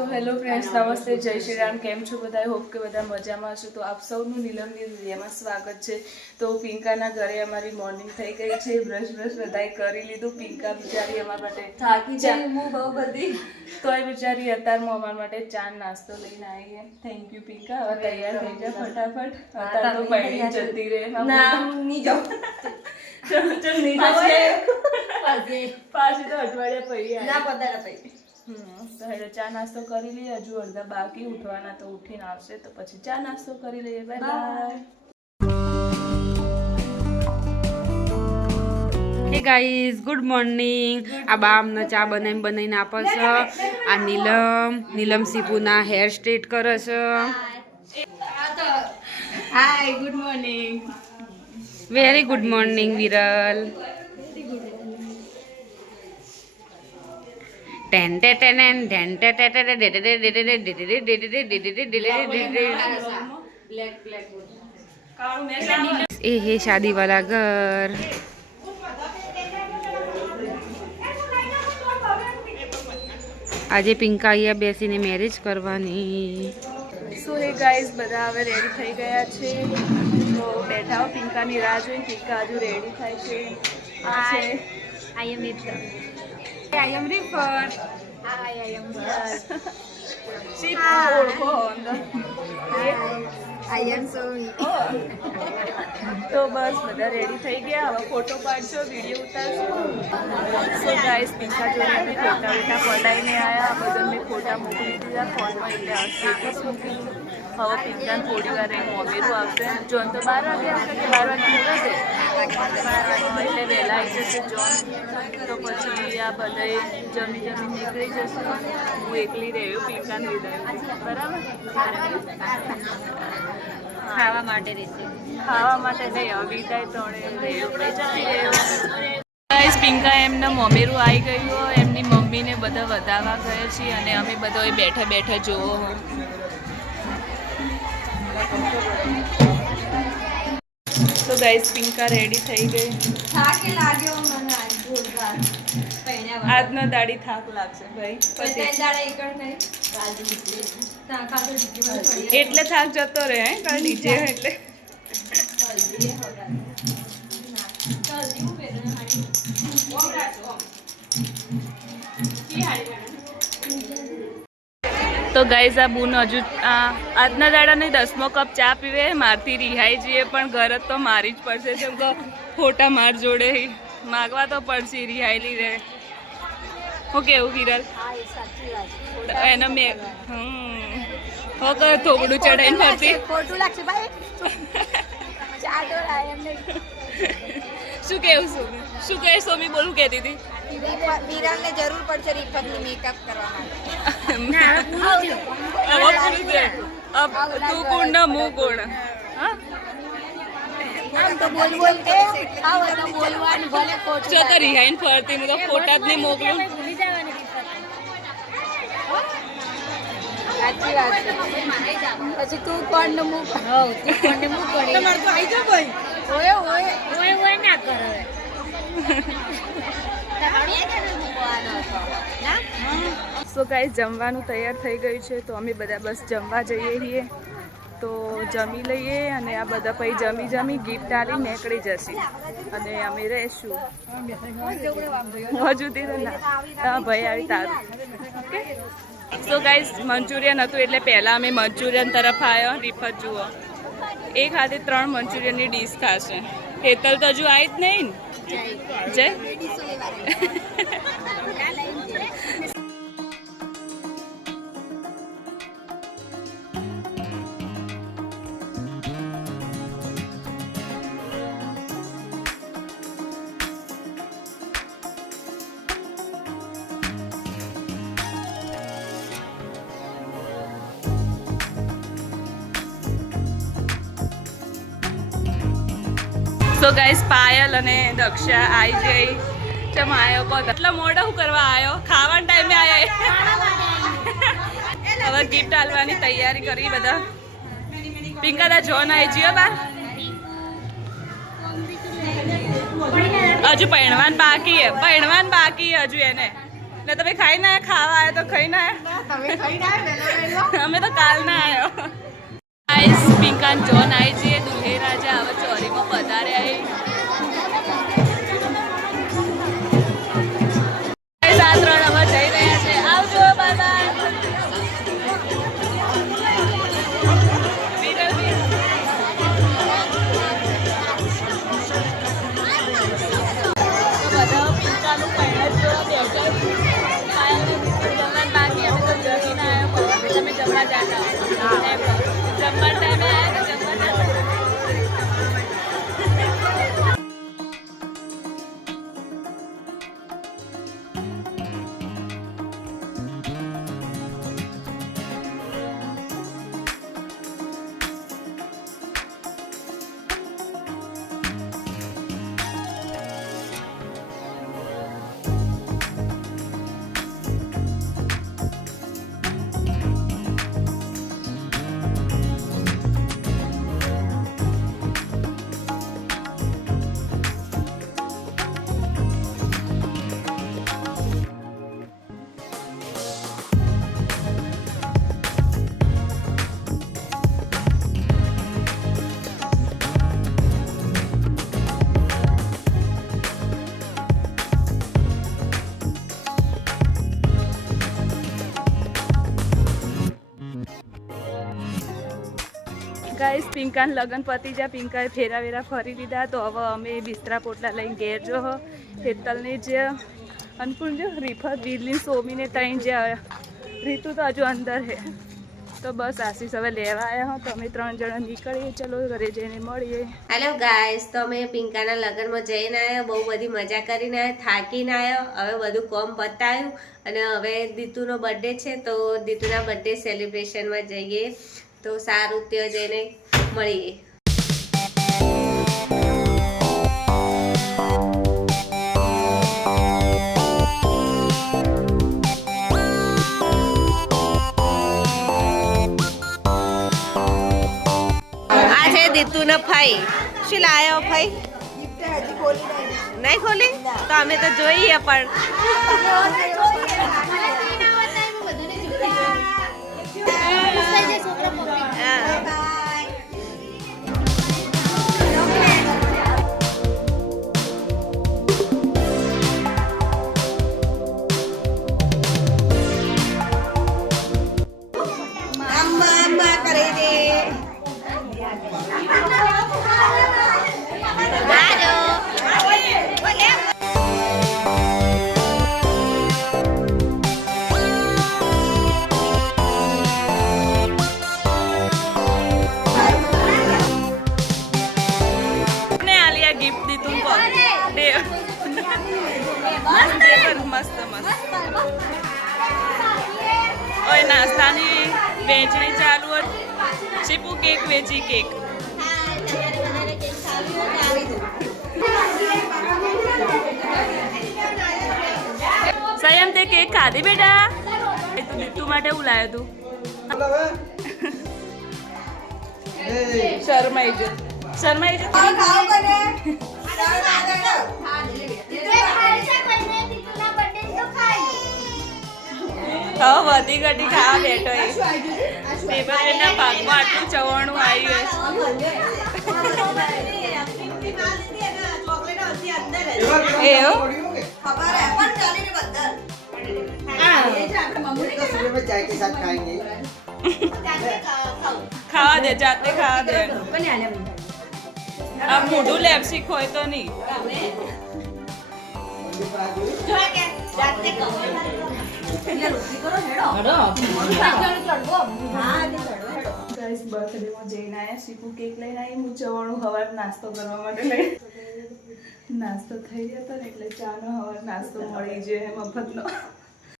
So hello friends, નમસ્તે, જય શ્રી રામ. કેમ છો બધા? હોપ કે બધા મજામાં હશો. તો આપ સૌનું નીલમની વિડીયોમાં સ્વાગત છે. તો પિંકાના ઘરે અમારી મોર્નિંગ થઈ ગઈ છે. બ્રશ બધાએ કરી લીધું. પિંકા બિચારી અમારા માટે થાકી જાય હું બહુ બધી, તોય બિચારી અત્યારમાં અમારા માટે ચા નાસ્તો લઈને આવી છે. Thank you Pinka. હવે તૈયાર થઈ જા ફટાફટ. અત્યારે તો પૈણી જતી રહે. ના નહીં જાઉં. ચલ નહીં પાછી તો અઠવાડિયા પૈયા ના પધારા પૈ તો હેડો ચા નાસ્તો કરી લઈએ. હજુ અડધા બાકી ઉઠવાના, તો ઉઠીને આવશે તો પછી ચા નાસ્તો કરી લઈએ. Bye bye. Hey guys, good morning. આ બા અમને ચા બનાવીને આપે છે. આ નીલમ સીપુના હેર સ્ટ્રેટ કરે છે. Hi, good morning. Very good morning Viral. એ હે શાદી વાલા ઘર. આજે પિંકા અહીંયા બેસીને મેરેજ કરવાની. સો હે ગાઈઝ, બધા હવે રેડી થઈ ગયા છે. તો બેઠા હો પિંકાની રાહ જોઈને. પિંકા હજુ રેડી થાય છે. આ છે આઈ એમ મિત્ર. I am River. I am Shipu. I am Somi. તો બસ બધા રેડી થઈ ગયા. હવે ફોટો પાડશો, વિડીયો ઉતારશો. સો ગાઈસ, પિંકા જોડે અમે ફોટા પડાવીને આવ્યા. બધા મેં ફોટા મોકલી દીધા ફોનમાં, એટલે સ્ટેટસ મૂકીશું. હવે પિંકાને થોડી વાર મોમેરું આવશે. જોન તો 12 વાગે આવશે કે 12 વાગે આવશે. 12 વાગે એટલે વહેલા આવી જશે જોન. તો પછી આ બધા જમી નીકળી જશે. હું એકલી રહ્યું પિંકાને લીધે. બરાબર, ખાવા માટે રહેશે. ખાવા માટે નહીં, હવે વિદાય તોડે રહ્યું જતી રહ્યું. ગાઈસ, પિંકા એમના મોમેરું આવી ગયું. એમની મમ્મીને બધા વધારવા ગયા છીએ અને અમે બધા બેઠા જોવો. તો ગાઈસ, પિંકા રેડી થઈ ગઈ. થાકે લાગ્યો મને આજ જોરદાર. આજનો દાડી થાક લાગશે ભાઈ. પછી એટલે થાક જતો રહે કાલ નીચે એટલે. તો ગાઈઝ, આ બુન હજુ આજના દાડાને 10મો કપ ચા પીવે. મારથી રિહાઈ જઈએ પણ ઘર તો મારી જ પડશે. જેમ કે ફોટા માર જોડે માગવા તો પડશે. રિહાયેલી રહે. હું કેવું વિરલ? એને મેં થોબડું ચડાઈને ફરતી. ખોટું લાગશે ભાઈ. શું કેવું સોમી? શું કહે સોમી? બોલું કહેતી હતી. વિરાલને જરૂર પડશે રિફતની મેકઅપ કરવા માટે. તું કોણ ના હું કોણ? હા, તો રિહાઈને ફરતી. હું તો ફોટા જ નહીં મોકલું. સાચી વાત છે. પછી તું કોણ ને મુક. તું કોણ ને મુક કરે. તમારે તો આઈ જા ભાઈ. ઓય ના કરે. સો ગાઈસ, જમવાનું તૈયાર થઈ ગયું છે. તો અમે બધા બસ જમવા જઈએ છીએ. તો જમી લઈએ અને આ બધા પછી જમી ગિફ્ટ આલી નીકળી જશે અને અમે રહીશું. હજુથી તો ના ભાઈ આવી તારું. ઓકે. સો ગાઈસ, મંચુરિયન હતું એટલે પહેલાં અમે મંચુરિયન તરફ આવ્યો. રિફત જુઓ, એક હાથે 3 મંચુરિયનની ડીશ ખાશે. હેતલ તો હજુ આવી જ નહીં ને. જય સો ગાઈસ, પાયલ અને દક્ષા આવી ગઈ. ચમ આવ્યો કહો? એટલા મોડો શું કરવા આવ્યો? ખાવાના ટાઈમે આવ્યા. હવે ગિફ્ટ આલવાની તૈયારી કરી બધા. પિંકા દા જોન આવી ગયો બાર. હજુ પહેણવાન બાકી હે હજુ એને. ને તમે ખાઈને આયા ખાવા આવ્યા તો ખાઈને આયા તમે ખાઈને આવ્યા વહેલો અમે તો કાલ ના આવ્યો ગાઈસ પિંકાન જોન આવી છે દુલ્હે રાજા હવે ચોરીમાં પધારે આવી ગાઈસ આ ત્રણ હવે જઈ રહ્યા છે આવજો બાય ગાઈસ પિંકાન લગન પતી જ્યાં પિંકાએ ફેરા વેરા ફરી લીધા તો હવે અમે બિસ્તરા પોટલા લઈને ઘેર જો હેતલને જે અનપૂર્ણ જો રીફત બિરલી સોમીને ત્રણ જે રીતુ તો હજુ અંદર છે તો બસ આશીષ હવે લેવા આવ્યા હો તો અમે 3 જણા નીકળીએ ચલો ઘરે જઈને મળીએ હેલો ગાઈસ તો અમે પિંકાના લગ્નમાં જઈને આવ્યા બહુ બધી મજા કરીને આવ્યા થાકીને આવ્યા હવે બધું કોમ પતાવ્યું અને હવે દીતુનો બર્થડે છે તો દીતુના બર્થડે સેલિબ્રેશનમાં જઈએ તો સારું ત્યાં જઈને મળીએ આ છે દીતુનો ભાઈ શું લાયો ભાઈ નહીં ખોલી તો અમે તો જોઈએ પણ મસ્ત ઓય નાસ્તાની વેચણી ચાલુ ચીપુ કેક વેચી કેક સંયમ તે કેક ખાધી બેટા તું દીતુ માટે હું લાવ્યો તું શરમાઈ જો વધી ઘટી ખાવા બેઠો એ એના ભાગમાં આટલું ચવાણું આવ્યું ખાવા દે જાતે ખાવા દે આ મોઢું લેપસિક હોય તો નહીં ગાઈસ બર્થડેમાં જઈને આવ્યા શીપુ કેક લઈને આવી હું ચવાણું હવાર નાસ્તો કરવા માટે લઈ નાસ્તો થઈ ગયો હતો ને એટલે ચાનો હવાર નાસ્તો મળી જાય મફતનો